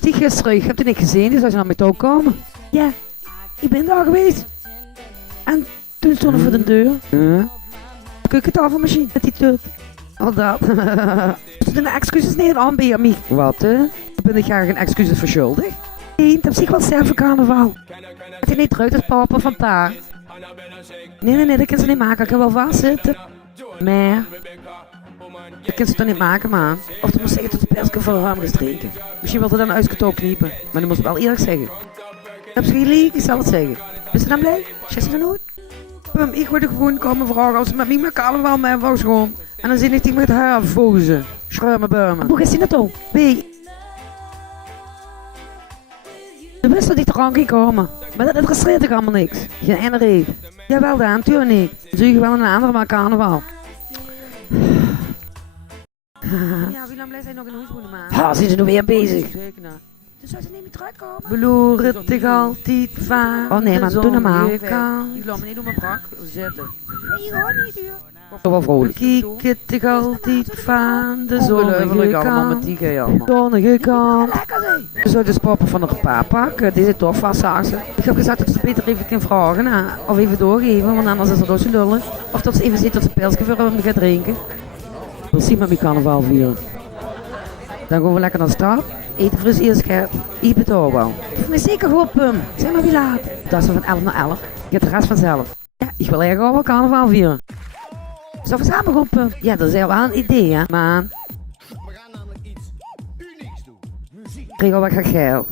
was die gisteren? Ik heb die niet gezien, dus als je naar mij toe komen. Ja, ik ben daar geweest. En toen stond ik voor de deur. Keukentafelmachine met die tut. Al dat. Ze doen de excuses niet aanbieden, mij. Wat, hè? Ben ik graag een excuses verschuldigd? Nee, dat is zich wel zelf voor carnaval. Het is niet terug als papa van pa. Nee, dat kan ze niet maken. Ik kan wel vastzitten. Maar... dat kan ze toch niet maken, man. Of dan moet zeggen dat de persken voor hem gestreken. Misschien wil ze dan uitgetoog kniepen. Maar dan moet ze wel eerlijk zeggen. Heb ze geen lief? Ik zal het zeggen. Ben je dan blij? Zeg ze dan nooit? Pum, ik word er gewoon komen vragen als ze met mij met carnaval mee wou gewoon. En dan zit ik die met haar vozen. Schruimen beumen. Hoe is die naartoe? Wie? De wist dat ik er aan ging komen. Maar dat interesseert ik allemaal niks. Geen ene reden. Jawel dan, natuurlijk niet. Dan zie je wel een andere maar carnaval. Ja, wie lang blijft hij nog in huis moeten maken? Ha, zijn ze nog weer bezig? Zeker nou. Dus zou ze niet meer terugkomen? Beloeren toch altijd vaak. Oh nee, maar doe normaal. Ik laat me niet door mijn brak zetten. Nee, je hoort niet, joh. Toch wel vrolijk. Kijk het toch altijd van de zonnige kant. De zonnige kant. We zouden dus papa van een paar pakken. Die zit toch vast, zag ze. Ik heb gezegd dat ze Peter even kan vragen. Of even doorgeven, want anders is het ook zo lullig. Of dat ze even ziet dat ze pilsje voor hem gaat drinken. We'll zien met mijn carnaval vieren. Dan gaan we lekker naar de stad. Eten fris eerst gaat. Ik betaal wel. Ik vind zeker goed, Pum. Zeg maar wie laat. Dat is van 11 naar 11. Ik heb de rest vanzelf. Ja, ik wil eigenlijk wel carnaval vieren. Zullen we samen gaan, Pum? Ja, dat is wel een idee, hè, man. We gaan namelijk iets unieks doen. Muziek. Ik krijg al wat geld.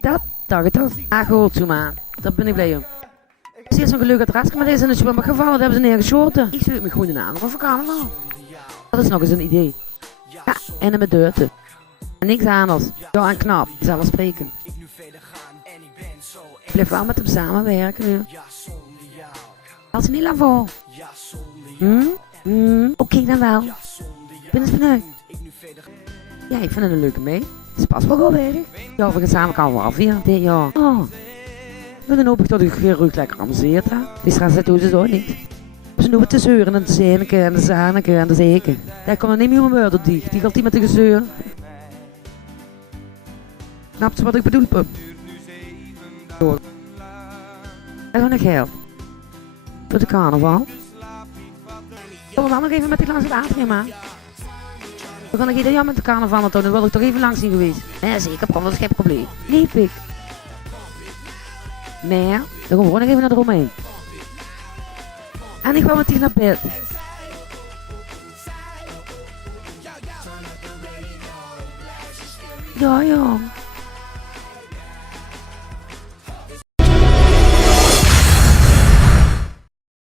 Dat dacht ik toch. Ah, goed zo, man. Daar ben ik blij om. Ik zie zo'n gelukkig adres, maar deze in de zwembad gevallen. Dat hebben ze neergeschoten. Ik zoek me gewoon een andere voor carnaval. Dat is nog eens een idee. Ja, en met deurten. En niks anders. Ja, en knap. Zelf spreken. Ik blijf wel met hem samenwerken nu. Als ze niet lang voor. Oké, dan wel. Ik ben eens benieuwd. Ja, ik vind het een leuke mee. Ze past wel goed weg. Ja, we gaan samen carnaval vieren. Ja. Oh. Dan hoop ik dat ik weer lekker amuseert. Die straat zit doen ze zo niet. Ze doen het te zeuren en te zeneken en te zaneken en te zeken. Daar komt er niet meer een op die. Die gaat die met de gezeur. Snapt ze wat ik bedoel, Pum? En dan nog geld. Voor de carnaval. Zullen we dan nog even met de langs het atrium aan? Dan kan ik ieder jaar met de carnaval naartoe. Dan wil ik toch even langs zien geweest. Nee, zeker, Pam, dat is geen probleem. Nee, pik. Maar, dan gaan we gewoon nog even naar de Romein. En ik wil met die naar bed. Ja, ja.